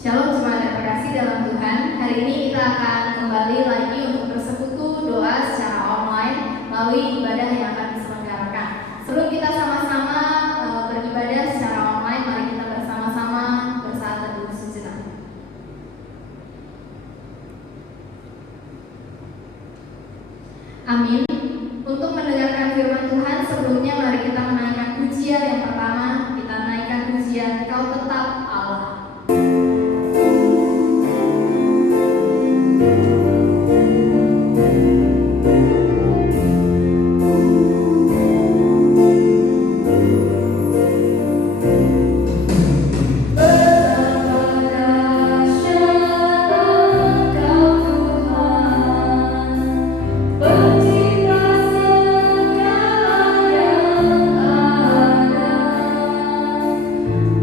Shalom jemaat yang terkasih dalam Tuhan. Hari ini kita akan kembali lagi untuk bersekutu doa secara online melalui ibadah yang akan diselenggarakan. Sebelum kita sama-sama beribadah secara online, mari kita bersama-sama bersaat teduh sejenak. Amin. Untuk mendengarkan firman Tuhan, sebelumnya mari kita menaikkan pujian yang pertama. Kita naikkan pujian Kau Tetap Allah.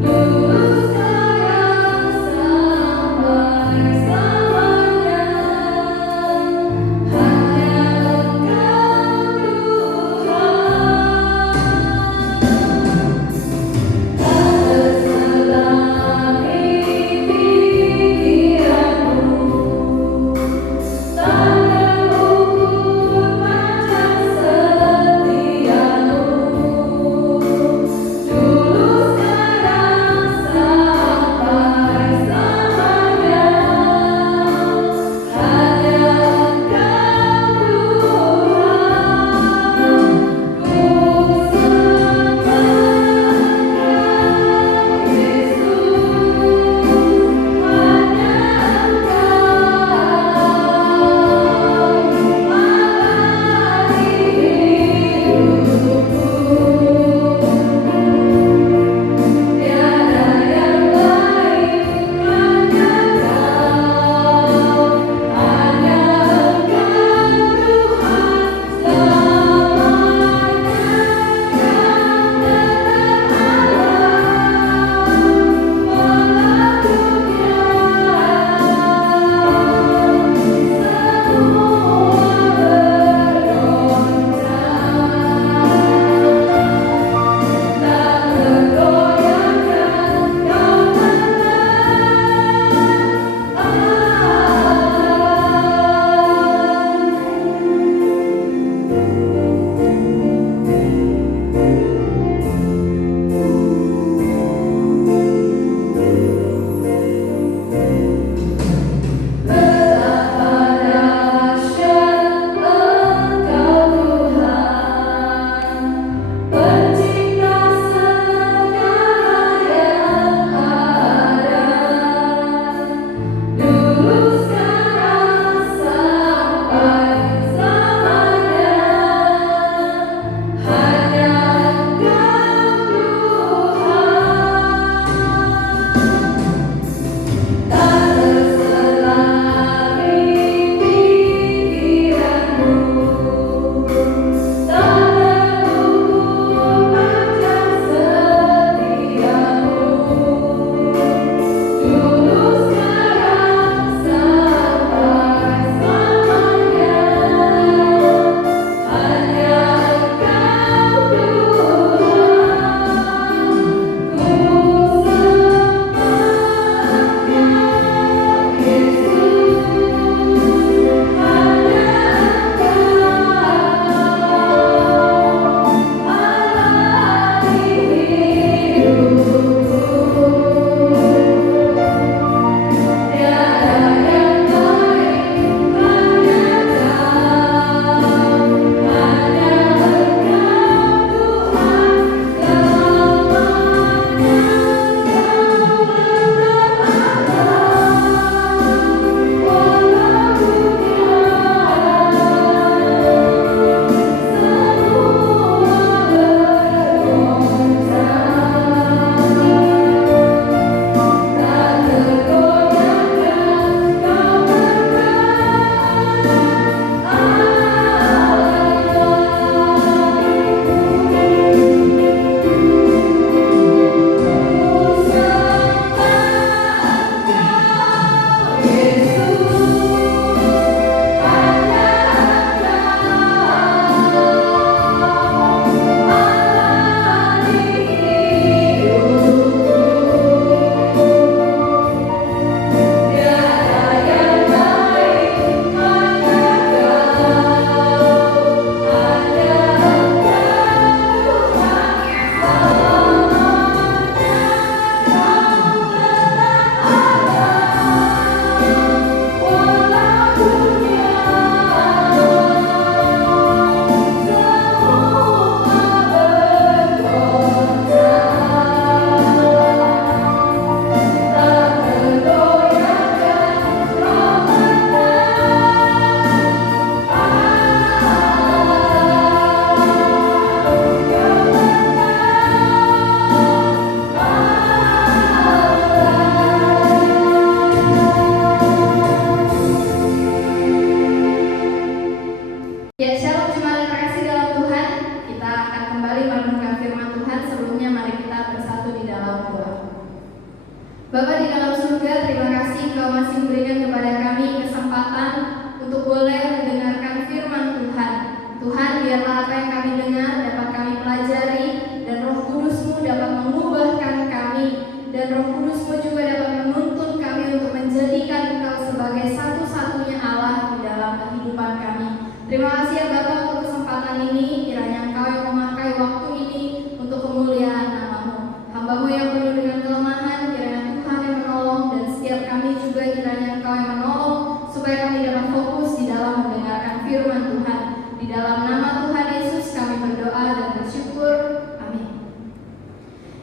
Oh kami, dan Roh Kudus-Mu juga dapat menuntun kami untuk menjadikan Engkau sebagai satu-satunya Allah di dalam kehidupan kami. Terima kasih ya Bapa untuk kesempatan ini, kiranya Engkau yang memakai waktu ini untuk kemuliaan nama-Mu. Hamba-Mu yang penuh dengan kelemahan, kiranya Tuhan yang menolong, dan setiap kami juga kiranya Engkau yang menolong, supaya kami dapat fokus di dalam mendengarkan firman Tuhan. Di dalam nama Tuhan Yesus kami berdoa dan bersyukur. Amin.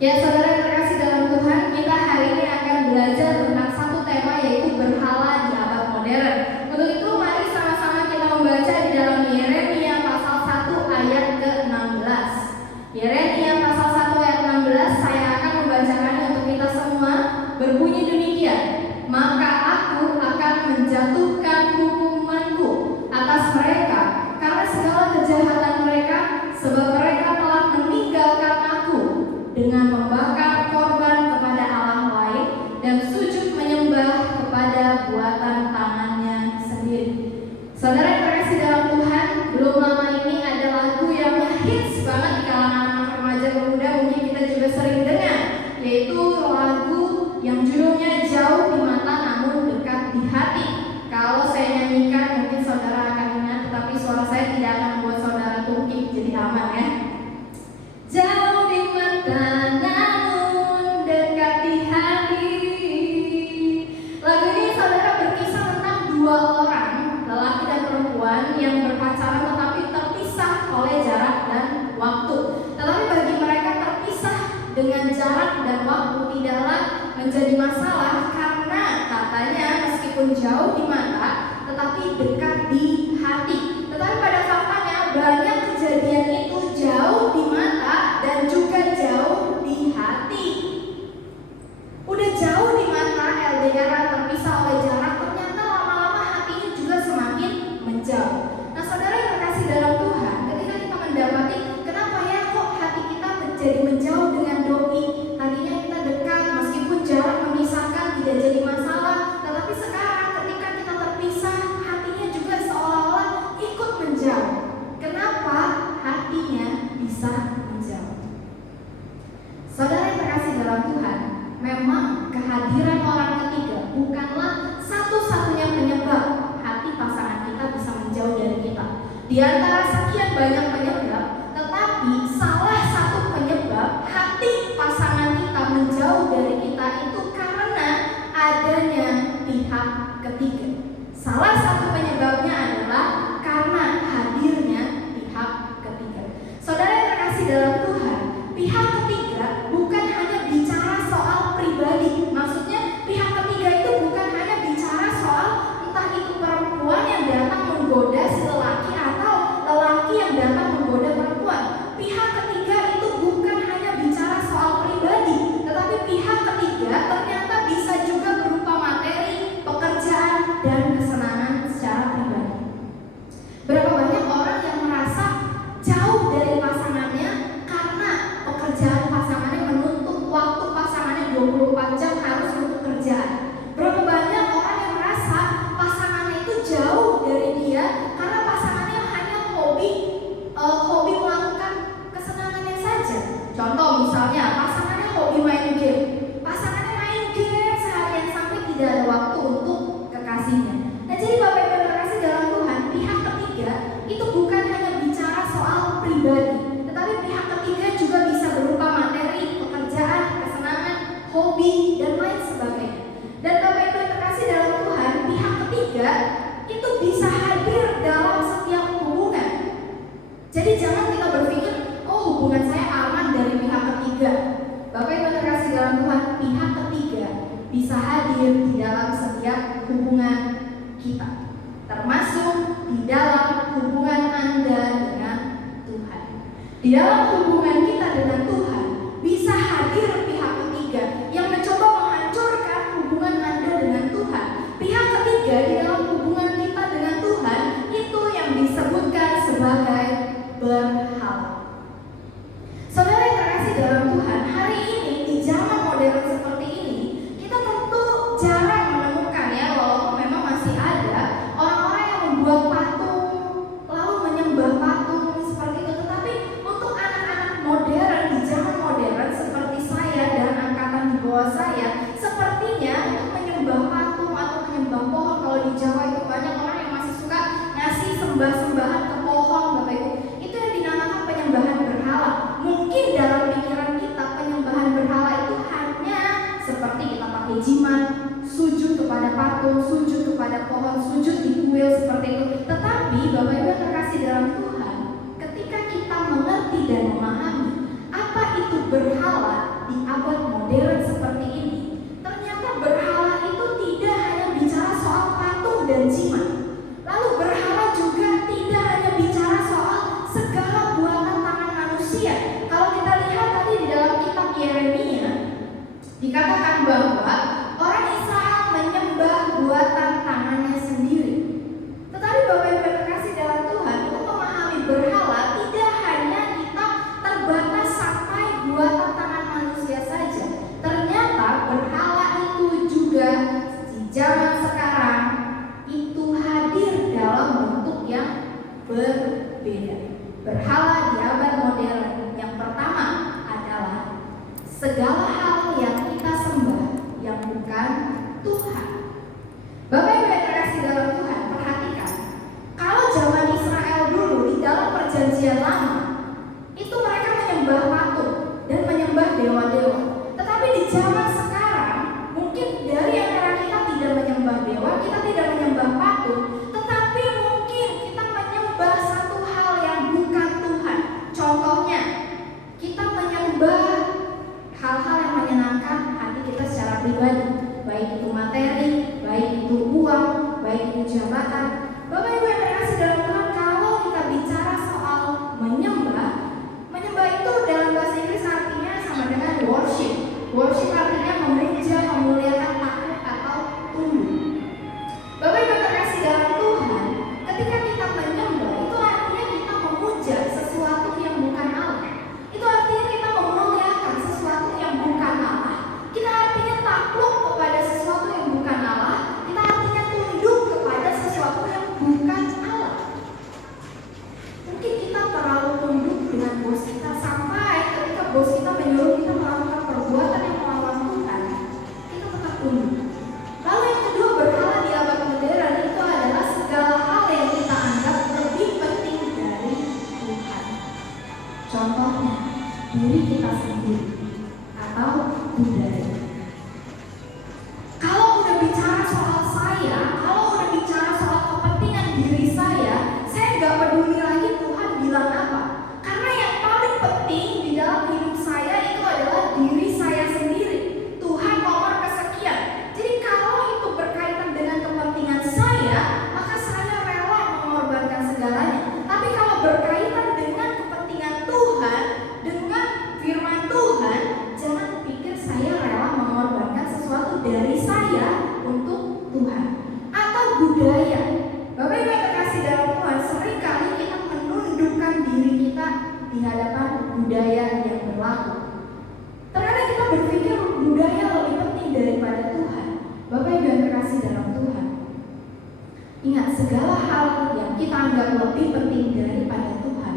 Ya saudara yang terkasih dalam Tuhan, kita hari ini akan belajar tentang satu tema, yaitu berhala di abad modern. Untuk itu mari sama-sama kita membaca di dalam Yeremia pasal 1 ayat ke-16. Yeremia pasal 1 ayat 16, saya akan membacakannya untuk kita semua. Berbunyi demikian, maka aku akan menjatuhkan hukumanku atas mereka karena segala kejahatan mereka, sebab mereka telah meninggalkan aku dengan membakar korban kepada Allah lain dan sujud menyembah kepada buatan tangannya sendiri. Saudara yang terkasih dalam Tuhan, belum lama ini ada lagu yang hits banget di kalangan anak remaja pemuda, mungkin kita juga sering dengar, yaitu lagu yang judulnya Jauh di Mata Namun Dekat di Hati. Kalau saya nyanyikan mungkin saudara akan ingat, tetapi suara saya tidak akan membuat saudara tungkik, jadi aman ya. Jauh di mata namun dekat di hati. Lagu ini saudara berkisah tentang dua orang, lelaki dan perempuan yang berpacaran tetapi terpisah oleh jarak dan waktu. Tetapi bagi mereka terpisah dengan jarak dan waktu tidaklah menjadi masalah, karena katanya meskipun jauh di mata tetapi dekat di hati. Tetapi pada faktanya banyak kejadian itu jauh di mata dan juga jauh di hati. Udah jauh di mata, LDR, terpisah oleh jarak, ternyata lama-lama hatinya juga semakin menjauh. Nah saudara yang terkasih dalam Tuhan, ketika kita mendapati kenapa ya kok hati kita menjadi menjauh dengan doi, tadinya kita dekat meskipun jarak memisahkan tidak jadi masalah, tetapi sekarang ketika kita terpisah hatinya juga seolah-olah ikut menjauh. Kenapa hatinya bisa menjauh? Saudara yang terkasih dalam Tuhan, memang kehadiran orang ketiga bukanlah satu-satunya penyebab hati pasangan kita bisa menjauh dari kita. Di antara sekian banyak penyebab, tetapi salah satu penyebab hati pasangan kita menjauh dari kita itu karena adanya pihak ketiga. Salah satu penyebabnya adalah karena hadirnya pihak ketiga. Saudara yang terkasih dalam Tuhan, pihak ketiga bukan hanya bicara soal pribadi. Maksudnya pihak ketiga itu bukan hanya bicara soal entah itu perempuan yang datang menggoda si lelaki atau lelaki yang datang menggoda perempuan. Pihak ketiga itu bukan hanya bicara soal pribadi, tetapi pihak ketiga ternyata bisa juga berupa materi, pekerjaan, dan kesenangan secara pribadi. Berapa banyak orang yang merasa jauh dari pasangannya karena pekerjaan pasangannya menuntut waktu pasangannya 24 jam harus untuk kerjaan. Berapa banyak orang yang merasa pasangannya itu jauh dari dia karena pasangannya hanya hobi melakukan kesenangannya saja. Contoh misalnya pasangannya hobi main game. Pasangannya main game seharian sampai tidak ada waktu untuk kekasihnya. Nah jadi Bapak Ibu yang terkasih dalam Tuhan, pihak ketiga itu bukan hanya bicara soal pribadi, tetapi pihak ketiga juga bisa berupa materi, pekerjaan, kesenangan, hobi, dan lain sebagainya. Dan Bapak Ibu yang terkasih dalam Tuhan, pihak ketiga itu bisa hadir dalam setiap hubungan. Jadi jangan kita berpikir, oh hubungan saya aman dari pihak ketiga. Bapak Ibu yang terkasih dalam Tuhan, pihak ketiga bisa hadir di dalam setiap hubungan kita, termasuk di dalam hubungan Anda dengan Tuhan. Di dalam hubungan kita dengan Tuhan bisa hadir pihak ketiga yang mencoba menghancurkan hubungan Anda dengan Tuhan. Pihak ketiga di dalam hubungan kita dengan Tuhan itu yang disebutkan sebagai berhala. Saudara yang terkasih dalam Tuhan, hari ini di zaman modern seperti ini, kita tentu jarang menemukan ya, walaupun memang masih ada orang-orang yang membuat patung lalu menyembah patung seperti itu. Tetapi untuk anak-anak bahwa saya sepertinya untuk menyembah patung atau menyembah pohon. Kalau di Jawa itu banyak orang yang masih suka ngasih sembah-sembahan ke pohon, Bapak Ibu. Itu yang dinamakan penyembahan berhala. Mungkin dalam pikiran kita penyembahan berhala itu hanya seperti kita pakai jimat, sujud kepada patung, sujud kepada pohon, sujud di kuil seperti itu. Tetapi Bapak Ibu yang terkasih dalam Tuhan, ketika kita mengerti dan memahami apa itu berhala di abad modern seperti ini, ternyata berhala itu tidak hanya bicara soal patung dan jimat. Lalu berhala juga tidak hanya bicara soal segala buatan tangan manusia. Kalau kita lihat tadi di dalam kitab Yeremia, dikatakan bahwa orang Israel menyembah buatan tangannya sendiri. Tetapi Bapak Ibu yang terkasih dalam Tuhan, untuk memahami berhala tidak hanya kita terbatas sampai buatan tangan manusia saja. Ternyata berhala itu juga di zaman sekarang itu hadir dalam bentuk yang berbeda. Berhala di abad modern yang pertama adalah segala hal yang kita sembah yang bukan Tuhan. Bapak Ibu yang terkasih dalam Tuhan, perhatikan, kalau zaman Israel dulu di dalam perjanjian lama itu mereka menyembah patung dan menyembah dewa-dewa. Tetapi di zaman sekarang mungkin dari antara kita tidak menyembah dewa, kita tidak menyembah patung, tetapi mungkin kita menyembah satu hal yang bukan Tuhan. Contohnya, kita menyembah hal-hal yang menyenangkan hati kita secara pribadi, baik itu materi, baik itu uang, baik itu jabatan. Bapak Ibu yang terkasih dalam Tuhan, kalau kita bicara soal menyembah itu dalam bahasa Inggris artinya sama dengan worship. Worship artinya memuja, memuliakan, takut atau tunduk. Bapak Ibu yang terkasih dalam Tuhan, ketika kita menyembah itu artinya kita memuja sesuatu yang bukan Allah. Itu artinya kita memuliakan sesuatu yang bukan Allah. Kita artinya takluk kepada sesuatu yang bukan Allah. Kita artinya tunduk kepada sesuatu yang bukan Allah. Mungkin kita terlalu tunduk dengan bos kita sampai ketika bos kita menyuruh kita melakukan perbuatan yang melawan Tuhan, kita tetap tunduk. Lalu yang kedua, berhala di abad modern itu adalah segala hal yang kita anggap lebih penting dari Tuhan. Contohnya, diri kita sendiri atau budaya. Kalau udah bicara soal saya, kalau udah bicara soal kepentingan diri saya nggak peduli lagi Tuhan bilang apa. Karena yang paling penting di dalam hidup saya itu adalah diri saya sendiri. Tuhan nomor kesekian. Jadi kalau itu berkaitan dengan kepentingan saya, maka saya rela mengorbankan segalanya. Tapi kalau berkaitan dengan kepentingan Tuhan, dengan firman Tuhan, jangan pikir saya rela mengorbankan sesuatu dari saya untuk Tuhan. Atau budaya. Bapak Ibu yang terkasih dalam Tuhan, seringkali kita menundukkan diri kita di hadapan budaya yang berlaku. Terkadang kita berpikir budaya lebih penting daripada Tuhan. Bapak Ibu yang terkasih dalam Tuhan, ingat, segala hal yang kita anggap lebih penting daripada Tuhan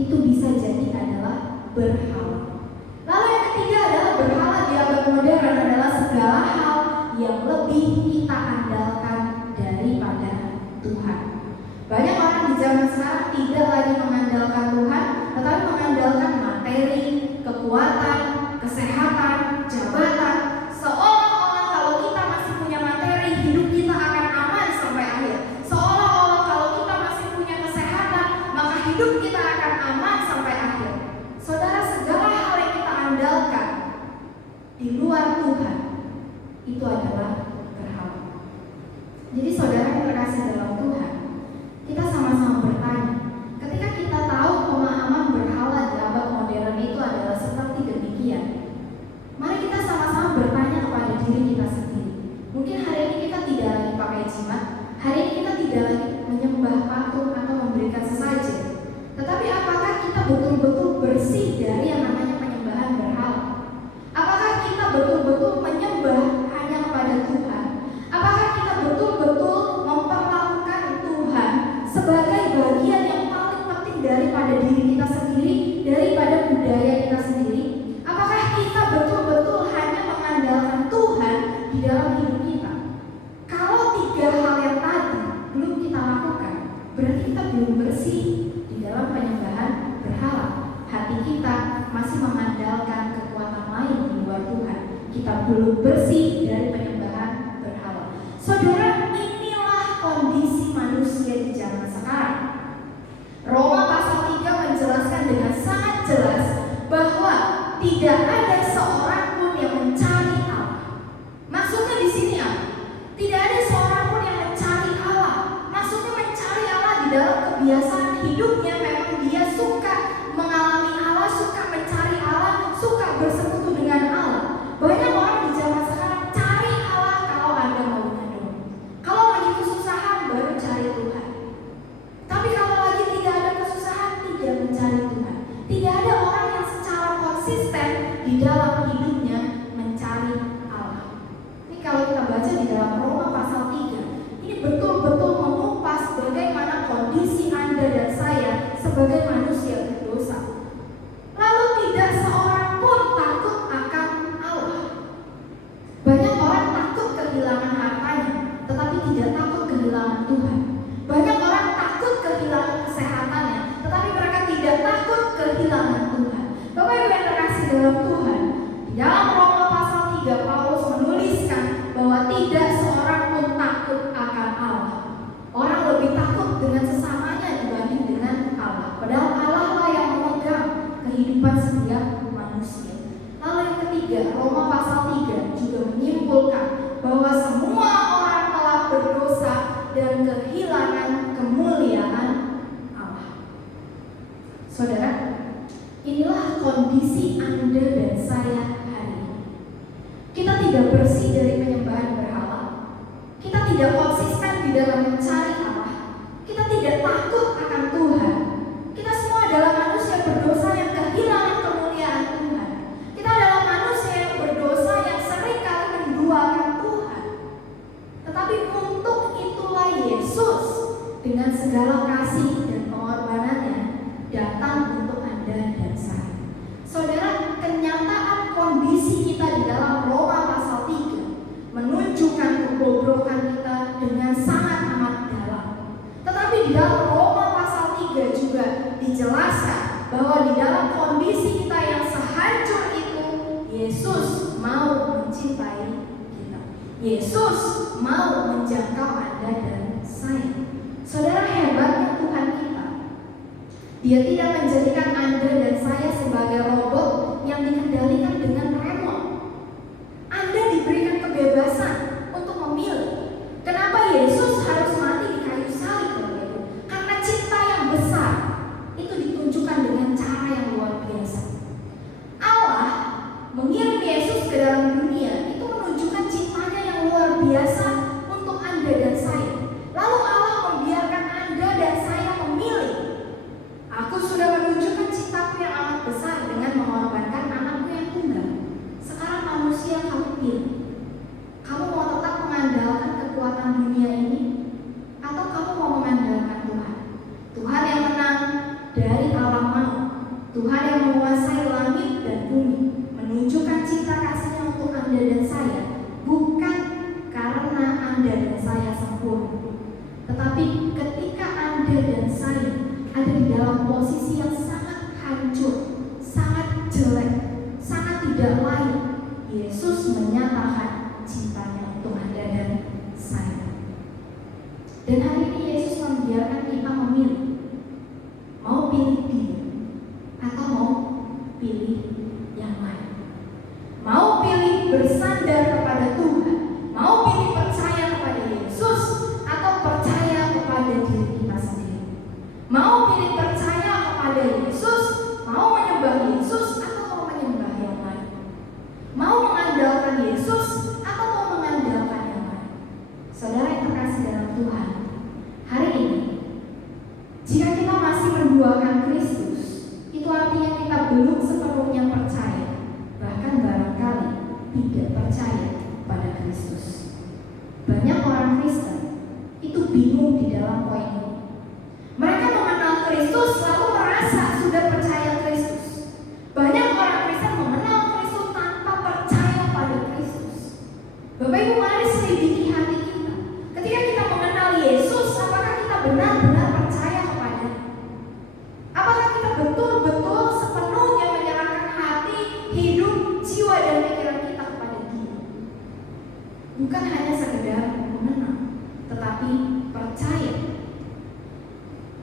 itu bisa jadi adalah berhala. Lalu yang ketiga adalah berhala di abad modern adalah segala hal yang lebih kita andalkan daripada Tuhan. Banyak orang di zaman sekarang tidak lagi mengandalkan Tuhan, tetapi mengandalkan materi, kekuatan, kesehatan, jabatan. Seolah-olah kalau kita masih punya materi, hidup kita akan aman sampai akhir. Seolah-olah kalau kita masih punya kesehatan, maka hidup kita akan aman sampai akhir. Saudara, segala hal yang kita andalkan di luar Tuhan itu adalah berhala. Jadi saudara yang terkasih dalam Tuhan, kita sama-sama bertanya, ketika kita tahu pemahaman berhala di abad modern itu adalah seperti demikian, mari kita sama-sama bertanya kepada diri kita sendiri. Mungkin hari ini kita tidak lagi pakai jimat, hari ini kita tidak lagi menyembah patung atau memberikan sesajen. Tetapi apakah kita betul-betul bersih dari yang namanya penyembahan berhala? Apakah kita betul-betul menyembah hanya kepada Tuhan? Apakah kita betul-betul memperlakukan Tuhan belum bersih dari penyembahan berhala. Saudara, inilah kondisi manusia di zaman sekarang. Roma pasal 3 menjelaskan dengan sangat jelas bahwa tidak ada seorang pun yang mencari Allah. Maksudnya di sini apa? Tidak ada seorang pun yang mencari Allah. Maksudnya mencari Allah di dalam kebiasaan hidupnya, memang dia suka mengalami Allah, suka mencari Allah, suka bersekutu dengan Allah. Banyak orang di zaman sekarang cari Allah kalau ada maunya doang. Kalau lagi kesusahan baru cari Tuhan. Tapi kalau lagi tidak ada kesusahan, tidak mencari Tuhan. Tidak ada orang yang secara konsisten di dalam hidupnya mencari Allah. Ini kalau kita baca di dalam Roma pasal 3, ini betul-betul mengupas bagaimana kondisi Anda dan saya sebagai manusia berdosa. Lalu tidak seorang pun takut akan Allah. Banyak orang takut kehilangan hartanya, tetapi tidak takut kehilangan Tuhan. Banyak orang takut kehilangan kesehatannya, tetapi mereka tidak takut kehilangan Tuhan. Bapak Ibu yang terkasih dalam Tuhan, di dalam Roma pasal 3 Paulus menuliskan bahwa tidak seorang pun takut akan Allah. Orang lebih takut dengan sesamanya dibanding dengan Allah. Padahal Allah lah yang memegang kehidupan setiap manusia. Lalu yang ketiga, Roma pasal 3 juga menyimpulkan bahwa semua orang telah berdosa dan kehilangan kemuliaan Allah. Saudara, inilah kondisi Anda dan saya hari ini. Kita tidak bersih dari penyembahan berhala. Kita tidak konsisten di dalam mencari Allah. Kita tidak takut akan Tuhan. Kita semua adalah manusia berdosa yang kehilangan kemuliaan Tuhan. Kita adalah manusia yang berdosa yang seringkali menduakan Tuhan. Tetapi untuk itulah Yesus dengan segala kasih dan pengorbanannya datang untuk Anda dan saya. Saudara, kenyataan kondisi kita di dalam Roma pasal 3 menunjukkan kebobrokan kita dengan sangat amat dalam. Tetapi di dalam Roma pasal 3 juga dijelaskan bahwa di dalam kondisi kita yang sehancur itu, Yesus mau mencintai kita. Yesus mau menjangkau Anda dan saya. Saudara, hebatnya Tuhan kita. Dia tidak menjadikan Anda dan saya sebagai robot yang dikendalikan dengan remote. Anda diberikan kebebasan untuk memilih. Kenapa Yesus harus mati di kayu salib? Karena cinta yang besar itu ditunjukkan dengan cara yang luar biasa. Allah mengirim Yesus ke dalam dunia itu menunjukkan cintanya yang luar biasa untuk Anda dan saya. Lalu Allah membiarkan Anda dan saya memilih. Aku sudah menunjukkan cintaku yang amat besar dengan mengorbankan anakku yang tunggal. Sekarang manusia, kamu pilih. Kamu mau tetap mengandalkan kekuatan dunia ini, atau kamu mau mengandalkan Tuhan? Tuhan yang menang dari alam maut, Tuhan yang menguasai langit dan bumi, menunjukkan cinta kasih-Nya untuk Anda dan saya, bukan karena Anda dan saya sempurna, tetapi ketika Anda dan saya ada di dalam posisi yang sangat hancur, sangat jelek, sangat tidak layak, Yesus menyatakan cintanya untuk Anda dan saya. Dan hari ini Yesus membiarkan kita memilih, mau pilih Dia atau mau pilih yang lain. Mau pilih bersandar kepada Tuhan, mau pilih percaya kepada Yesus atau percaya kepada diri kita sendiri. Mau pilih percaya kepada Yesus, mau menyembah Yesus atau mau menyembah yang lain. Mau mengandalkan Yesus atau mau mengandalkan yang lain. Saudara yang terkasih dalam Tuhan, hari ini jika kita masih menduakan Kristus, itu artinya kita belum sepenuhnya percaya, bahkan barangkali tidak percaya pada Kristus. Banyak orang Kristen itu bingung di dalam poin ini. Mereka mengenal Kristus lalu merasa sudah percaya Kristus. Banyak orang Kristen mengenal Kristus tanpa percaya pada Kristus. Bapak Ibu, mari selidiki hati kita. Ketika kita mengenal Yesus, apakah kita benar-benar percaya kepada-Nya? Apakah kita betul-betul sepenuhnya menyerahkan hati, hidup, jiwa, dan pikiran kita kepada Dia? bukan hanya sekedar mengenal, tetapi percaya.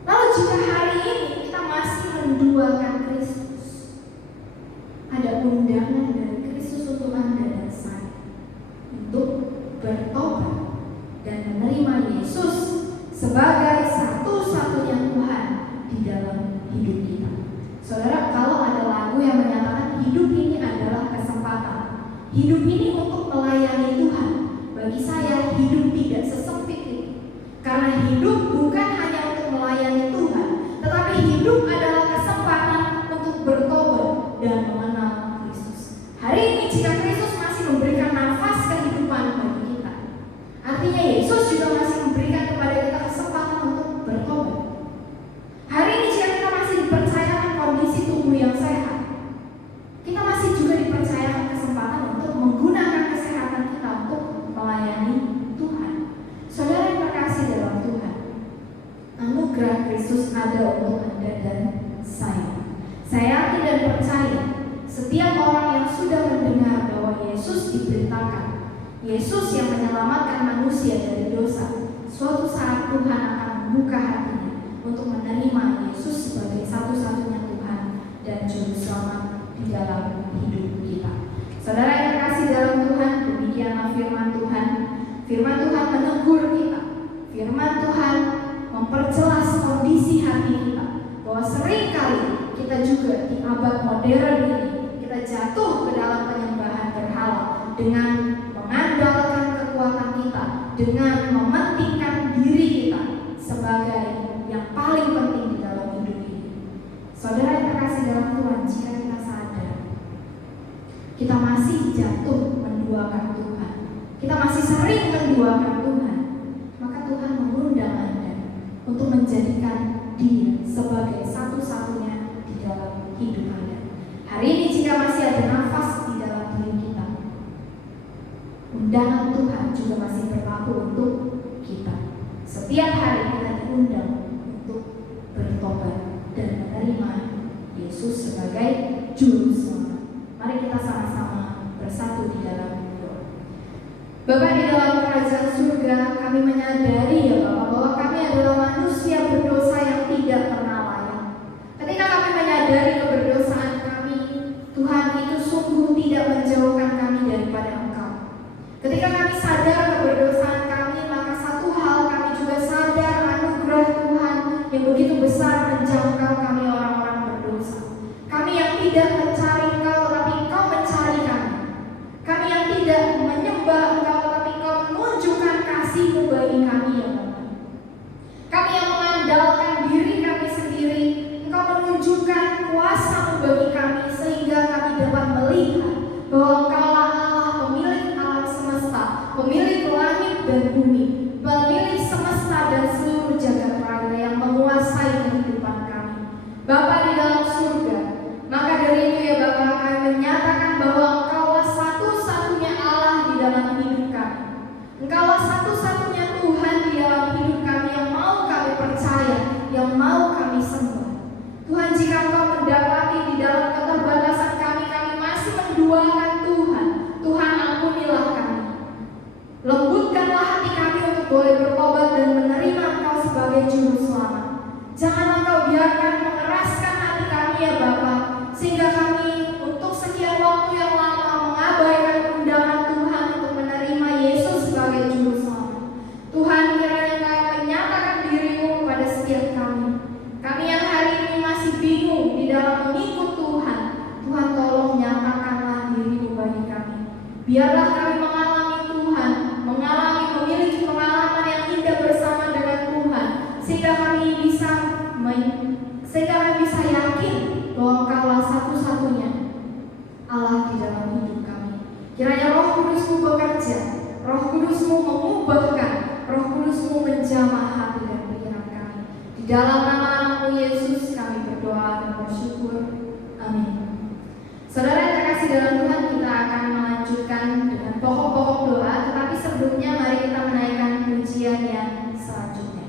Lalu jika hari ini kita masih menduakan Kristus, ada undangan dari Kristus untuk Anda dan saya untuk bertobat dan menerima Yesus sebagai satu-satunya Tuhan di dalam hidup kita. Saudara, kalau ada lagu yang menyatakan hidup ini adalah kesempatan, hidup ini untuk melayani Tuhan, bagi saya hidup tidak sesempit itu. Karena hidup bukan hanya untuk melayani Tuhan, tetapi hidup adalah kesempatan untuk bertobat dan mengenal Kristus. Hari ini jika Kristus masih memberikan nafas kehidupan bagi kita, artinya Yesus juga masih memberikan kepada kita kesempatan untuk bertobat. Hari ini jika kita masih dipercayakan kondisi tubuh yang sehat, kita masih juga dipercayakan kesempatan untuk menggunakan kesehatan kita untuk melayani Tuhan. Saudara yang terkasih dalam Tuhan, anugerah Kristus ada untuk Anda dan saya. Saya yakin dan percaya setiap orang yang sudah mendengar bahwa Yesus diberitakan, Yesus yang menyelamatkan manusia dari dosa, suatu saat Tuhan akan membuka hatinya untuk menerima Yesus sebagai satu-satunya Tuhan dan Juru Selamat di dalam hidup kita. Saudara yang terkasih dalam Tuhan, demikianlah firman Tuhan. Firman Tuhan menegur kita. Firman Tuhan memperjelas kondisi hati kita, bahwa seringkali kita juga di abad modern ini kita jatuh ke dalam penyembahan berhala dengan mengandalkan kekuatan kita, dengan mementingkan diri kita sebagai yang paling penting di dalam hidup ini. Saudara yang terkasih dalam Tuhan, jika kita sadar kita masih jatuh menduakan Tuhan, kita masih sering menduakan Tuhan, maka Tuhan mengundang Anda untuk menjadikan Dia sebagai satu-satunya di dalam hidup Anda. Hari ini jika masih ada nafas di dalam diri kita, undangan Tuhan juga masih berlaku untuk kita. Setiap hari kita diundang untuk bertobat dan menerima Yesus sebagai Juru Selamat. Mari kita sama-sama bersatu di dalam doa. Bapa di dalam kerajaan surga, kami menyadari ya Bapak bahwa kami adalah manusia berdosa yang tidak pernah layak. Ketika kami menyadari keberdosaan kami, Tuhan itu sungguh tidak menjauhkan kami daripada Engkau. Ketika kami sadar keberdosaan kami, maka satu hal kami juga sadar anugerah Tuhan yang begitu besar menjangkau kami orang-orang berdosa. Kami yang tidak mencari Engkau, tetapi Engkau mencari kami. Kami yang tidak menyembah Engkau, tetapi Engkau menunjukkan kasih-Mu bagi kami ya Bapak. Kami yang mengandalkan diri kami sendiri, Engkau menunjukkan kuasa-Mu bagi kami sehingga kami dapat melihat bahwa Engkaulah Allah, pemilik alam semesta, pemilik langit dan bumi, pemilik semesta dan seluruh jagat raya yang menguasai kehidupan kami. Bapa di dalam surga, maka dari itu ya Bapa, kami menyatakan bahwa Engkaulah satu-satunya Allah di dalam hidup kami. Engkaulah satu-satunya Tuhan di dalam hidup kami yang mau kami percaya, yang mau kami sembah. Tuhan, jika Engkau mendapati di dalam keterbatasan kami, kami masih menduakan Tuhan. Tuhan, ampunilah kami. Lembutkanlah hati kami untuk boleh bertobat dan menerima Engkau sebagai Juru Selamat. Jangan Engkau biarkan mengeraskan hati kami ya Bapa, sehingga kami untuk sekian waktu yang lama mengabaikan undangan Tuhan untuk menerima Yesus sebagai Juru Selamat. Tuhan, kiranya Engkau menyatakan diri-Mu kepada setiap kami. Kami yang hari ini masih bingung di dalam mengikut Tuhan, Tuhan tolong nyatakanlah diri-Mu bagi kami. Biarlah kami mengalami Tuhan, memiliki pengalaman yang indah bersama dengan Tuhan, sehingga kami bisa yakin bahwa Engkaulah satu-satunya Allah di dalam hidup kami. Kiranya Roh Kudus-Mu bekerja, Roh Kudus-Mu mengubahkan, Roh Kudus-Mu menjamah hati dan pikiran kami. Di dalam nama Anakmu Yesus kami berdoa dan bersyukur. Amin. Saudara yang terkasih dalam Tuhan, kita akan melanjutkan dengan pokok-pokok doa, tetapi sebelumnya mari kita menaikkan pujian yang selanjutnya.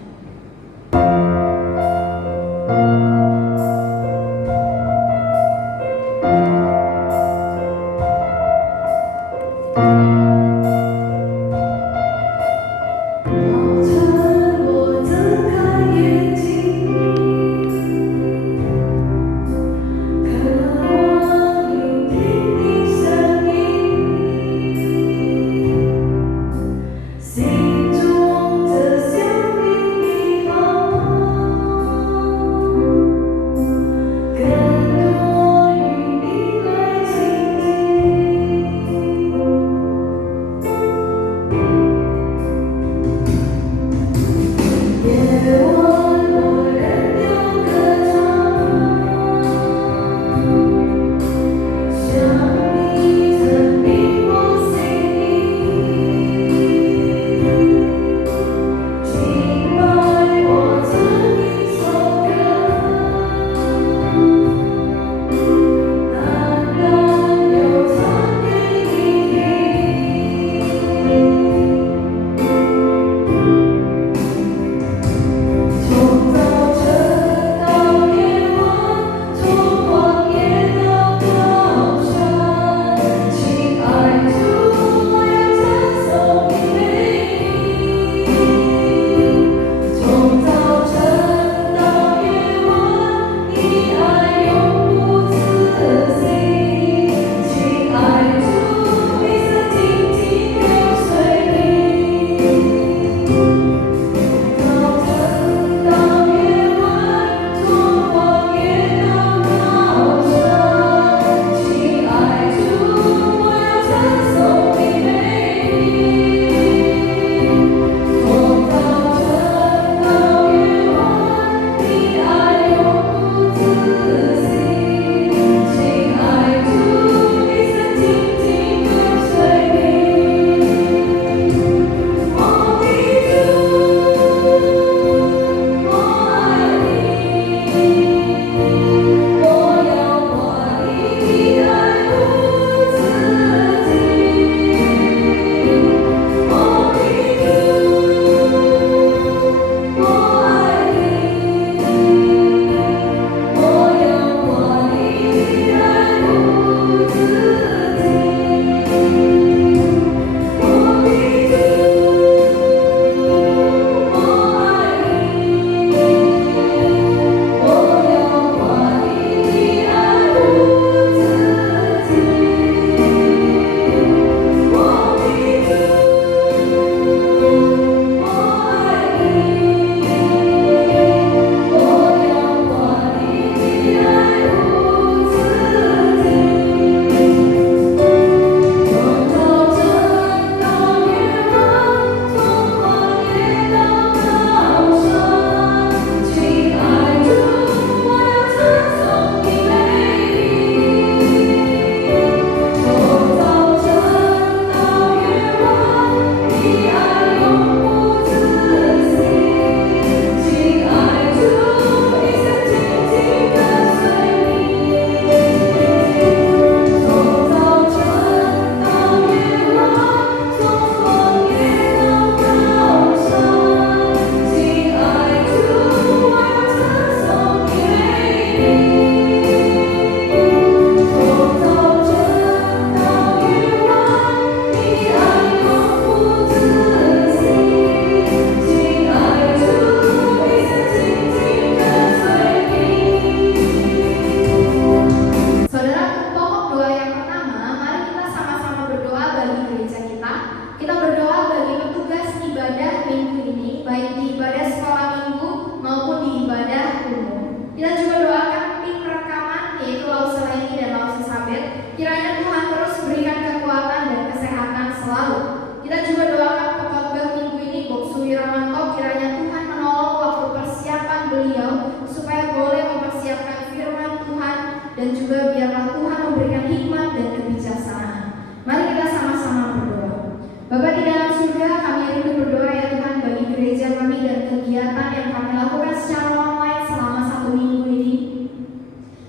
kegiatan yang kami lakukan secara online selama 1 minggu ini.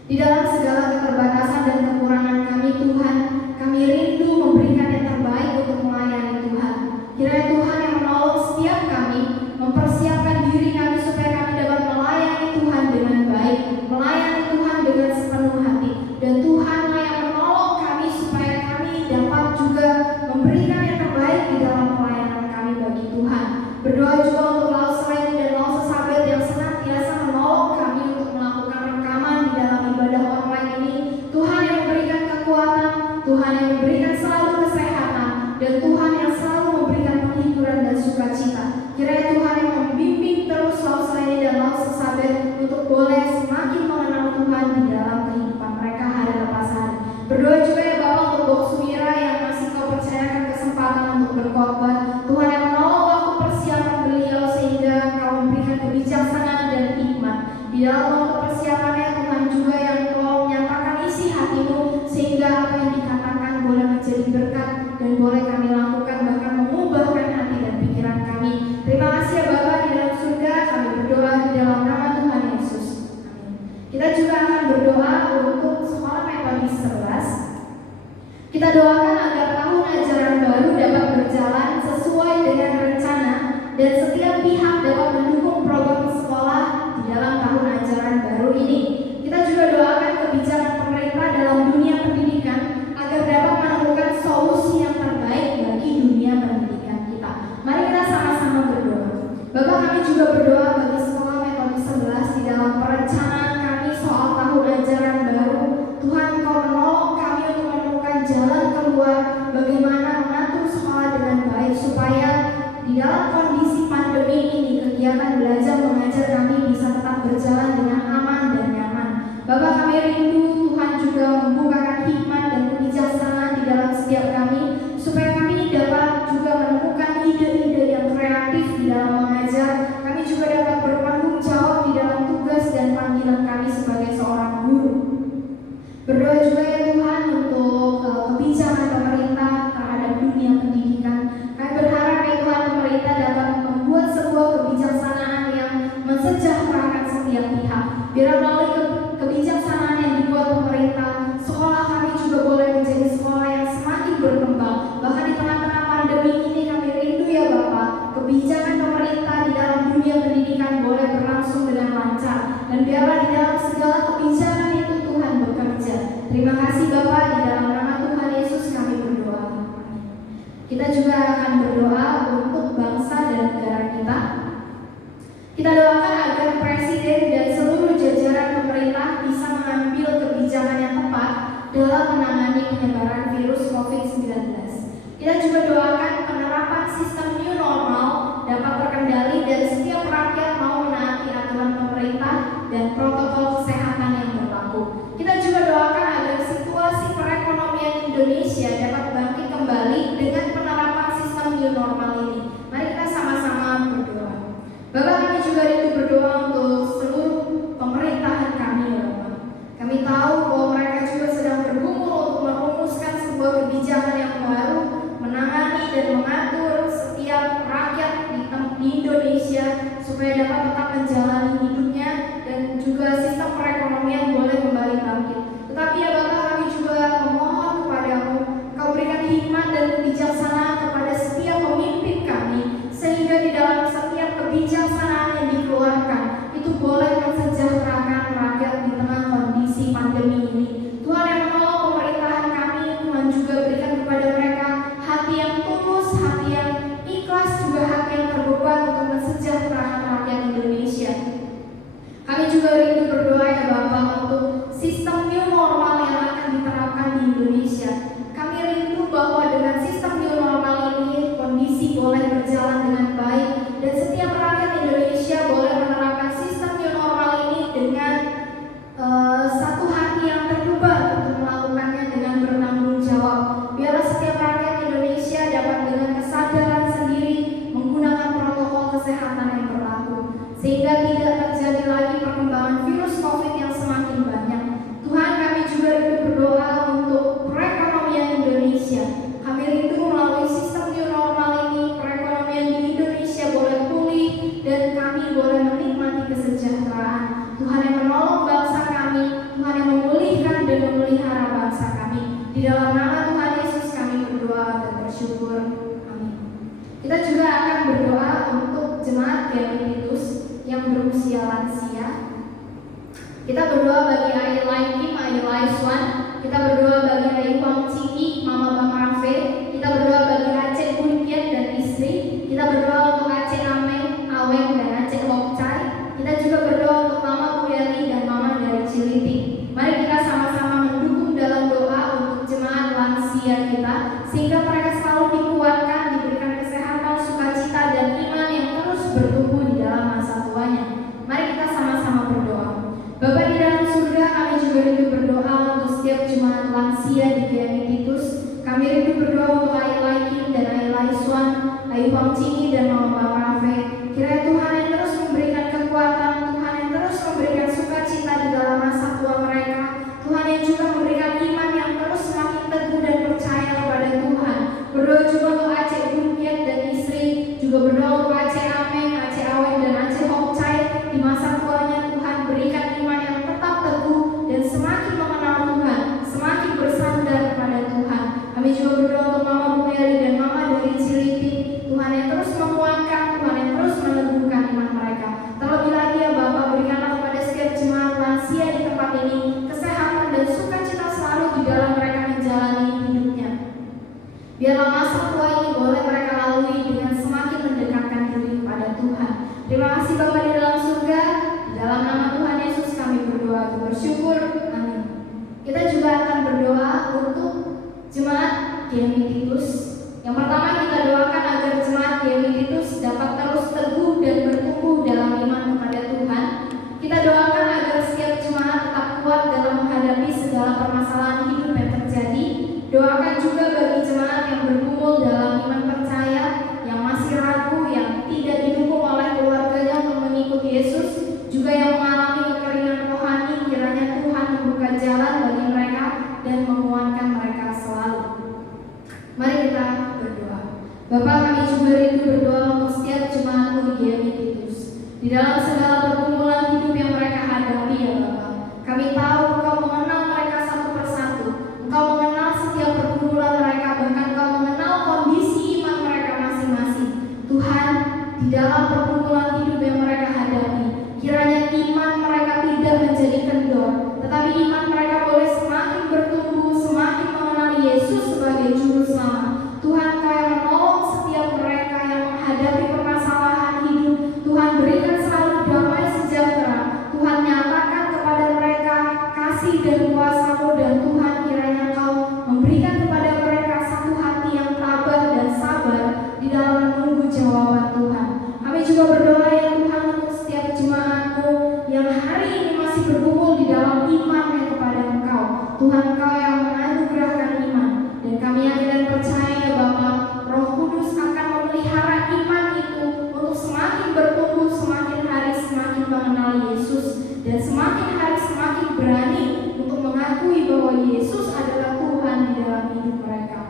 Di dalam segala keterbatasan dan kekurangan kami Tuhan, kami rindu memberikan yang terbaik untuk melayani Tuhan. Kiranya Tuhan yang menolong setiap kami, mempersiapkan diri kami supaya kami dapat melayani Tuhan dengan baik, melayani Tuhan dengan sepenuh hati. Dan Tuhanlah yang menolong kami supaya kami dapat juga memberikan yang terbaik di dalam pelayanan kami bagi Tuhan. Berdoa juga untuk Laus Reni dan Laus Sabet yang senantiasa menolong kami untuk melakukan rekaman di dalam ibadah online ini. Tuhan yang memberikan kekuatan, Tuhan yang memberikan selalu kesehatan, dan Tuhan yang selalu memberikan penghiburan dan sukacita. Kiranya Tuhan yang membimbing terus Laus Reni dan Laus Sabet untuk boleh semakin mengenal Tuhan di dalam kehidupan mereka hari lepas hari. Berdoa juga ya Bapak untuk Bok Sumira yang masih Kau percayakan kesempatan untuk berkhotbah. Tuhan yang menolong waktu persiapan beliau sehingga Kau memberikan kebijaksanaan dan hikmat. Di dalam waktu persiapannya Tuhan juga yang Kau menyatakan isi hati-Mu sehingga apa yang dikatakan boleh menjadi berkat dan boleh kami lakukan bahkan mengubahkan hati dan pikiran kami. Terima kasih ya Bapak di dalam surga, kami berdoa di dalam nama Tuhan Yesus. Amin. Kita juga akan berdoa untuk sekolah Metodis 11. Kita doakan agar tahun ajaran baru dapat berjalan sesuai dengan rencana dan setiap pihak dapat mendukung program sekolah di dalam tahun ajaran baru ini. Kita juga doakan kebijakan pemerintah dalam dunia pendidikan agar dapat menemukan solusi yang terbaik bagi dunia pendidikan kita. Mari kita sama-sama berdoa. Bapak, kami juga berdoa bagi sekolah Metodis 11 di dalam perencanaan kami soal tahun ajaran baru. Tuhan, Kau menolong kami untuk menemukan jalan keluar bagaimana mengatur sekolah dengan baik supaya di dalam kondisi pandemi ini kegiatan belajar mengajar kami bisa tetap berjalan dengan aman dan nyaman. Bapak, kami rindu Tuhan juga membukakan hikmat dan kebijaksanaan di dalam setiap kami supaya kami dapat juga menemukan ide-ide yang kreatif di dalam mengajar. Kami juga dapat bertanggung jawab di dalam tugas dan panggilan kami sebagai seorang guru. Berdoa juga ya Tuhan untuk kebijakan pemerintah terhadap dunia pendidikan. Kami berharap ya Tuhan pemerintah dapat membuat sebuah kebijaksanaan yang mensejahterakan setiap pihak. Biar melalui kebijaksanaan yang dibuat pemerintah, sekolah kami juga boleh menjadi sekolah yang semakin berkembang. Bahkan di tengah-tengah pandemi ini kami rindu ya Bapak, kebijakan pemerintah di dalam dunia pendidikan boleh berlangsung dengan lancar. Dan biarlah di dalam segala kebijakan itu Tuhan bekerja. Terima kasih Bapak, di dalam nama Tuhan Yesus kami berdoa. Amin. Kita juga akan berdoa untuk bangsa dan negara kita. Kita doakan agar Presiden dan seluruh jajaran pemerintah bisa mengambil kebijakan yang tepat dalam menangani penyebaran virus COVID-19. Kita juga doakan penerapan sistem new normal dapat terkendali dan setiap rakyat mau menaati aturan pemerintah dan protokol kesehatan yang berlaku. Kita juga doakan agar situasi perekonomian Indonesia dapat bangkit kembali dengan penerapan sistem new normal ini. Mari kita sama-sama berdoa. Bapak, kami juga rindu berdoa untuk seluruh pemerintahan kami ya Bapak. Kami tahu bahwa mereka juga sedang bergumul untuk merumuskan sebuah kebijakan yang baru, menangani dan mengatur setiap rakyat di Indonesia supaya dapat tetap menjalani hidupnya dan juga sistem perekonomian boleh kembali bangkit. Tetapi ya Bapak, kami juga memohon kepadamu, Kau berikan hikmat dan kebijaksanaan kepada setiap pemimpin kami sehingga di dalam setiap kebijaksanaan yang dikeluarkan itu boleh mensejahterakan rakyat di tengah kondisi pandemi ini. Tuhan yang menolong pemerintahan kami, Tuhan juga berikan kepada mereka hati yang tulus, hati yang ikhlas, juga hati yang terbeban untuk mensejahterakan rakyat Indonesia. Kami juga rindu berdoa ya Bapak untuk sistem new normal yang memelihara bangsa kami. Di dalam nama Tuhan Yesus kami berdoa dan bersyukur. Amin. Kita juga akan berdoa untuk jemaat GMI Titus yang berusia lansia. Kita berdoa bagi Ailai Kim, Ailai Swan. Kita berdoa bagi Ayu Wang Ciki, Mama Bang Rafe. Kita berdoa bagi Aceh Bunkiat dan istri. Kita berdoa untuk Aceh Ameng, Aweng dan Aceh Hokcai. Kita juga berdoa untuk Mama Kuyali dan Mama dari Ciliting. Mari kita sama-sama mendukung dalam doa untuk jemaat lansia kita, sehingga mereka selalu dikuatkan, diberikan kesehatan, sukacita dan iman yang terus bertumbuh di dalam masa tuanya. Mari kita sama-sama berdoa. Bapa di dalam surga, kami juga rindu berdoa untuk setiap jemaat lansia di GMI Titus. Kami rindu berdoa untuk Ailai Kim dan Ailai Swan, Ayu Wang Cini dan Mama Bang Rafe. Kiranya Tuhan yang terus memberikan kekuatan, Tuhan yang terus memberikan sukacita di dalam masa tua mereka, Tuhan yang juga memberikan iman yang terus semakin teguh dan percaya kepada Tuhan. Berdoa juga untuk Aceh Bunkiat dan istri, juga berdoa untuk Aceh Ameng, Aceh Aweng dan Aceh Hokcai. Di masa tuanya Tuhan berikan iman yang tetap teguh dan semakin mengenal Tuhan, semakin bersandar kepada Tuhan. Kami juga berdoa untuk Mama Bukeli dan Mama dari Ciliting, Tuhan yang terus menguatkan, Tuhan yang terus meneguhkan iman mereka. Terlebih lagi ya Bapak, berikanlah kepada setiap jemaat lansia di tempat ini kesehatan dan sukacita selalu di dalam mereka menjalani hidupnya. Biarlah masa tua ini boleh mereka lalui dengan semakin mendekatkan diri kepada Tuhan. Terima kasih Bapak di dalam surga. Di dalam nama Tuhan Yesus kami berdoa dan bersyukur. Amin. Kita juga akan berdoa untuk jemaat GMI Titus. Yang pertama kita doakan agar jemaat GMI Titus dapat terus teguh dan bertumbuh dalam iman kepada Tuhan. Kita doakan agar setiap jemaat tetap kuat dalam menghadapi segala permasalahan hidup yang terjadi. Doakan juga bagi jemaat yang bergumul dalam iman percaya, yang masih ragu, yang tidak didukung oleh keluarganya untuk mengikuti Yesus, juga yang mengalami kekeringan rohani. Kiranya Tuhan membuka jalan bagi mereka dan menguatkan mereka selalu. Mari kita berdoa. Bapak, kami juga rindu berdoa untuk setiap jemaatmu di GMI Titus. Di dalam segala pergumulan hidup yang mereka hadapi ya Bapak, kami tahu Engkau mengenal mereka satu persatu. Engkau mengenal setiap pergumulan mereka, bahkan Engkau mengenal kondisi iman mereka masing-masing. Tuhan, di dalam pergumulan hidup yang mereka hadapi, kiranya iman mereka tidak menjadi kendor, tetapi iman mereka boleh semakin bertumbuh, semakin mengenal Yesus sebagai juru selamat. Tuhan, Kau yang menolong setiap mereka yang menghadapi permasalahan hidup. Tuhan, berikan selalu damai sejahtera. Tuhan, nyatakan kepada mereka kasih dan kuasa-Mu, dan Tuhan kiranya Kau memberikan kepada mereka satu hati yang tabah dan sabar di dalam menunggu jawaban Tuhan. Kami juga berdoa ya Tuhan untuk setiap jemaat-Mu yang hari ini masih bergumul di dalam imannya kepada Engkau. Tuhan, Engkau yang menganugerahkan iman, dan kami yakin dan percaya ya Bapa, Roh Kudus akan memelihara iman itu untuk semakin bertumbuh, semakin hari semakin mengenal Yesus, dan semakin hari semakin berani untuk mengakui bahwa Yesus adalah Tuhan di dalam hidup mereka.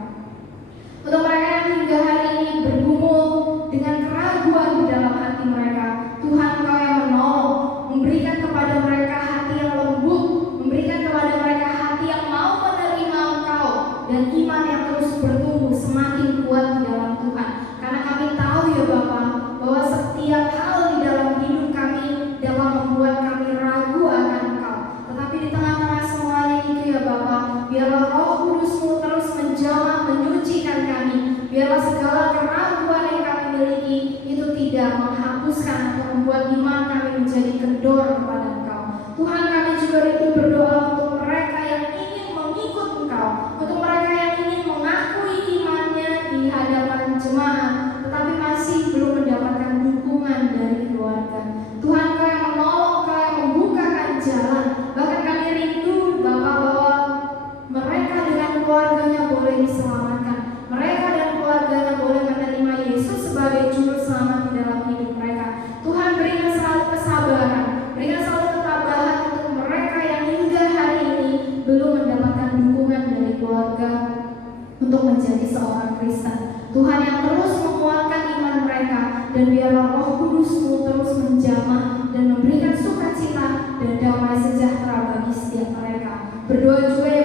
Untuk mereka yang hingga hari ini bergumul dengan keraguan di dalam hati mereka, Tuhan Engkau yang menolong, memberikan kepada mereka hati yang lembut, memberikan kepada mereka hati yang mau menerima Engkau, dan iman yang terus bertumbuh semakin kuat di dalam Tuhan. Karena kami tahu ya Bapa, bahwa setiap hal di dalam hidup kami dapat membuat kami ragu akan Engkau. Tetapi di tengah-tengah semuanya itu ya Bapa, biarlah Roh Kudus-Mu terus menjamah, menyucikan kami. Biarlah segala keraguan yang kami miliki itu tidak menghapuskan atau membuat iman kami menjadi kendor kepada Engkau. Tuhan, kami juga rindu berdoa untuk mereka yang ingin mengikut Engkau, untuk mereka yang ingin mengakui imannya di hadapan jemaat, tetapi masih belum mendapatkan dukungan dari keluarga. Tuhan, Kau yang menolong, Kau yang membukakan jalan. Bahkan kami rindu Bapa bahwa mereka dengan keluarganya boleh diselamatkan. Mereka dan keluarganya boleh menerima Yesus sebagai juru selamat di dalam hidup mereka. Tuhan, berikan selalu kesabaran, berikan selalu ketabahan untuk mereka yang hingga hari ini belum mendapatkan dukungan dari keluarga untuk menjadi seorang Kristen. Tuhan yang terus menguatkan iman mereka, dan biarlah Roh Kudus-Mu terus menjamah dan memberikan sukacita dan damai sejahtera bagi setiap mereka. Berdoa juga ya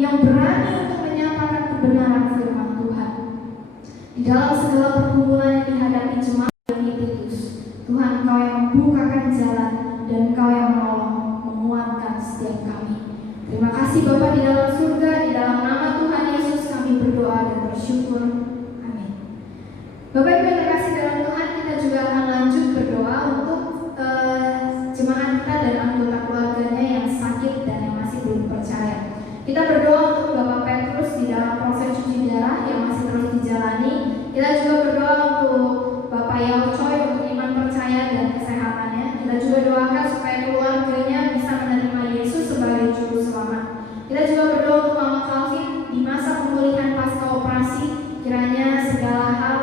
yang berani untuk menyatakan kebenaran firman Tuhan. Di dalam segala pergumulan yang dihadapi jemaat Titus, Tuhan Engkau yang membukakan jalan dan Engkau yang menolong, menguatkan setiap kami. Terima kasih Bapa di dalam surga, di dalam nama Tuhan Yesus kami berdoa dan bersyukur. Amin. Bapak Ibu yang terkasih dalam Tuhan, kita juga akan lanjut berdoa untuk jemaat kita dan anggota keluarganya yang sakit dan yang masih belum percaya. Kita berdoa untuk Bapak Petrus di dalam proses cuci darah yang masih terus dijalani. Kita juga berdoa untuk Bapak Yao Choi untuk iman percaya dan kesehatannya. Kita juga doakan supaya keluarganya bisa menerima Yesus sebagai juru selamat. Kita juga berdoa untuk Mama Calvin di masa pemulihan pasca operasi. Kiranya segala hal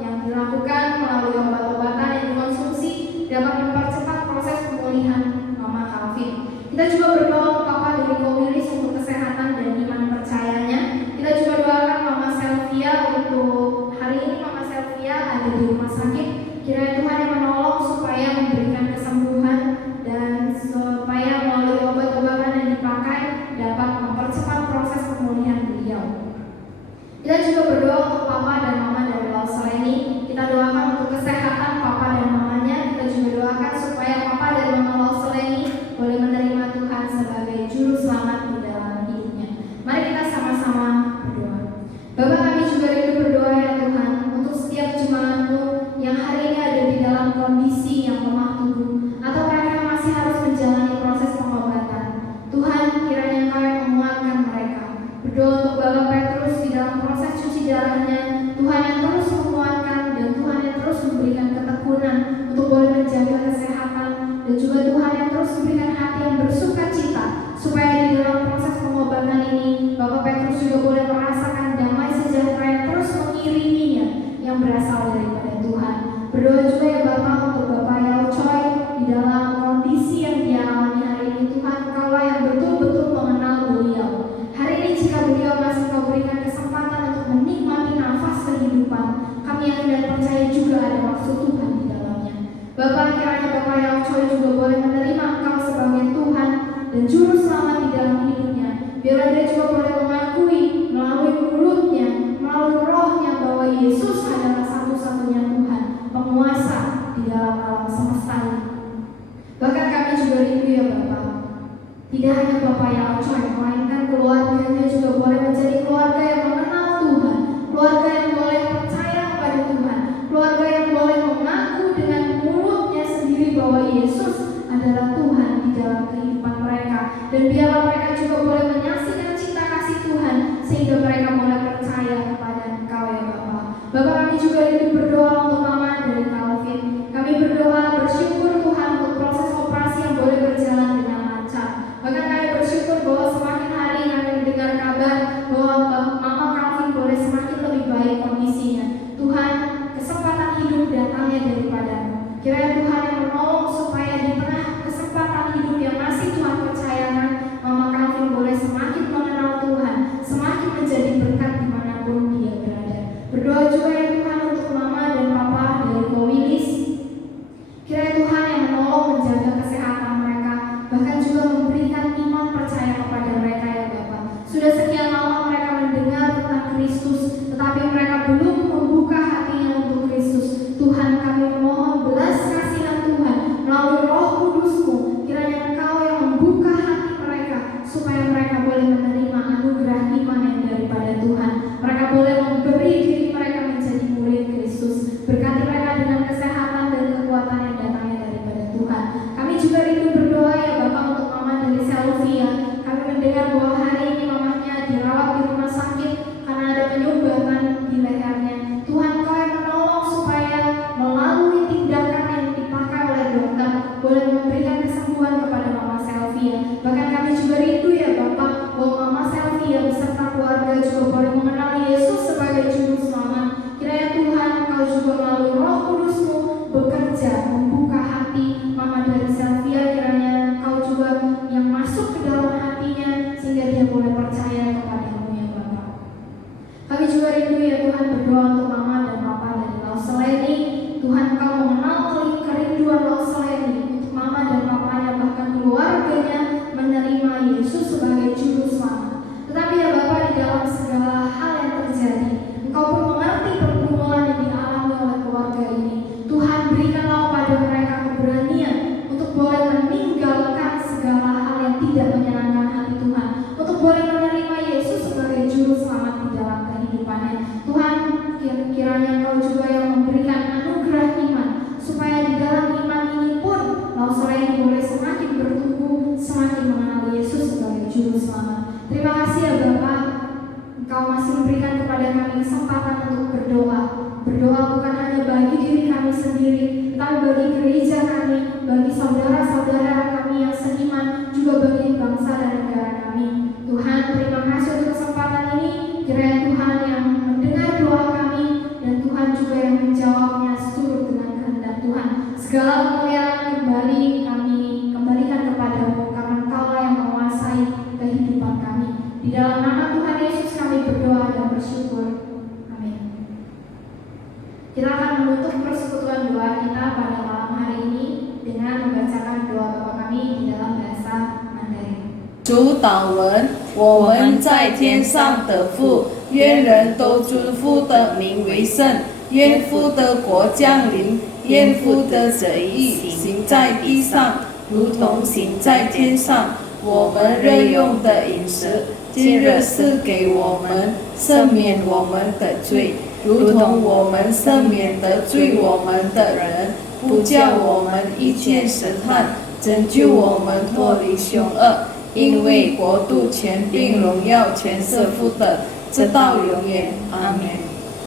yang dilakukan melalui obat-obatan yang dikonsumsi dapat mempercepat proses pemulihan Mama Calvin. Kita juga berdoa untuk Papa dari Kowilis untuk kesehatan dan iman percayanya. Kita juga doakan Mama Selvia untuk hari ini. Mama Selvia ada di rumah sakit. Kiranya Tuhan yang menolong supaya memberikan kesembuhan dan supaya melalui obat-obatan yang dipakai dapat mempercepat proses pemulihan beliau. Kita juga berdoa untuk Papa dan Mama dari Lauseleni. Kita doakan untuk kesehatan Papa dan Mamanya. Kita juga doakan supaya Papa dan Mama Lauseleni boleh menerima Tuhan sebagai juru selamat di dalam hidupnya. Mari kita sama-sama berdoa. Bapa, kami juga rindu berdoa ya Tuhan untuk setiap jemaat-Mu yang hari ini ada di dalam kondisi yang lemah tubuh atau mereka masih harus menjalani proses pengobatan. Tuhan, kiranya Engkau yang menguatkan mereka. Berdoa untuk Bapak Petrus di dalam proses cuci darahnya. Tuhan yang terus menguatkan dan Tuhan yang terus memberikan ketekunan untuk boleh menjaga kesehatan, dan juga Tuhan yang terus memberikan hati yang bersuka cita supaya di dalam proses pengobatan ini Bapak Petrus juga boleh merasakan damai sejahtera yang terus mengiringinya yang berasal daripada Tuhan. Berdoa juga ya Bapak untuk Bapak Yao Choi di dalam kondisi yang dia alami hari ini. Tuhan, Engkaulah yang betul-betul mengenal beliau. Hari ini jika beliau masih Kau berikan kesempatan untuk menikmati nafas kehidupan, kami yakin dan percaya juga ada maksud Tuhan di dalamnya. Bapak, kiranya Bapak Yao Choi juga boleh menerima Engkau sebagai Tuhan dan juru selamat di dalam hidupnya. Biarlah dia juga boleh mengakui melalui mulutnya, melalui rohnya bahwa Yesus adalah satu-satunya Tuhan, penguasa di dalam alam semesta ini. Bahkan kami juga rindu ya Bapak, tidak hanya Bapak Yao Choi, melainkan keluarganya juga boleh menjadi keluarga yang mengenal Tuhan, keluarga yang boleh percaya kepada Tuhan, keluarga yang boleh mengaku dengan mulutnya sendiri bahwa Yesus adalah Tuhan di dalam kehidupan mereka. Dan biarlah mereka juga boleh menyaksikan cinta kasih Tuhan sehingga mereka boleh percaya kepada Engkau ya Bapak. Bapak, kami juga rindu berdoa untuk Mama dari Calvin. Kami berdoa bersyukur Tuhan untuk proses operasi yang boleh berjalan dengan lancar. Bahkan kami bersyukur bahwa semakin hari kami mendengar kabar bahwa Mama Calvin boleh semakin lebih baik kondisinya. Tuhan, kesempatan hidup datangnya daripada-Mu. Kiranya Tuhan yang menolong supaya di tengah kesempatan hidup yang masih Tuhan percayakan, Mama Calvin boleh semakin mengenal Tuhan, semakin menjadi berkat dimanapun dia berada. Berdoa juga ya Tuhan untuk Mama dan Papa dari Kowilis. Kiranya Tuhan yang menolong menjaga kesehatan mereka, bahkan juga memberikan iman percaya kepada mereka ya Bapak. Sudah sekian lama mereka mendengar tentang Kristus, tetapi mereka belum membuka hatinya untuk Kristus. Tuhan, kami memohon belas kasihan Tuhan melalui Roh Kudus-Mu. Kiranya Engkau yang membuka hati mereka supaya mereka boleh menerima anugerah iman yang daripada Tuhan. Mereka boleh memberi diri mereka menjadi murid Kristus. Berkati mereka dengan kesehatan dan kekuatan yang datangnya daripada Tuhan. Kami juga rindu berdoa ya Bapak untuk Mama dari Selvia. Kami mendengar bahwa hari ini mamanya dirawat di rumah sakit karena ada penyumbatan di lehernya. Tuhan, Kau yang menolong supaya melalui tindakan yang dipakai oleh dokter boleh memberikan kesembuhan kepada Mama Selvia. Bahkan kami juga rindu ya Bapak bahwa Mama Selvia beserta keluarga juga boleh mengenal Yesus sebagai juru selamat. Kiranya Tuhan, Kau juga melalui Roh Kudus-Mu bekerja membuka hati Mama dari Selvia. Kiranya Kau juga yang masuk ke dalam hatinya sehingga dia boleh percaya kepada-Mu ya Bapak. Kami juga rindu ya Tuhan berdoa untuk Mama dan Papa dari Lauseleni. Tuhan, Kau mengenal kerinduan Lauseleni untuk Mama dan Papanya bahkan keluarganya menerima Yesus sebagai juru selamat. Tetapi juga yang memberikan anugerah iman, supaya di dalam iman ini pun bangsa ini boleh semakin bertumbuh, semakin mengenal Yesus sebagai Juru Selamat. Terima kasih ya Bapa, Engkau masih memberikan kepada kami kesempatan untuk berdoa. Berdoa bukan hanya bagi diri kami sendiri, tetapi bagi gereja kami, bagi saudara-saudara kami yang seiman, juga bagi bangsa dan negara kami. Tuhan, terima kasih untuk kesempatan ini. Kiranya Tuhan yang mendengar doa kami, dan Tuhan juga yang menjawabnya seturut dengan kehendak Tuhan. Segala kemuliaan kembali kami kembalikan kepadamu, karena Engkaulah yang menguasai kehidupan kami. Di dalam nama Tuhan Yesus kami berdoa dan bersyukur. Amin. Kita akan menutup persekutuan doa kita pada malam hari ini dengan membacakan doa Bapa kami di dalam bahasa Mandarin. 主祷文，我们在天上的父，愿人都尊父的名为圣，愿父的国降临，愿父的旨意行在地上，如同行在天上。我们日用的饮食，今日赐给我们，赦免我们的罪，如同我们赦免得罪我们的人，不叫我们遇见试探，拯救我们脱离凶恶。因为国度、权柄、荣耀全是父的，直到永远。阿门。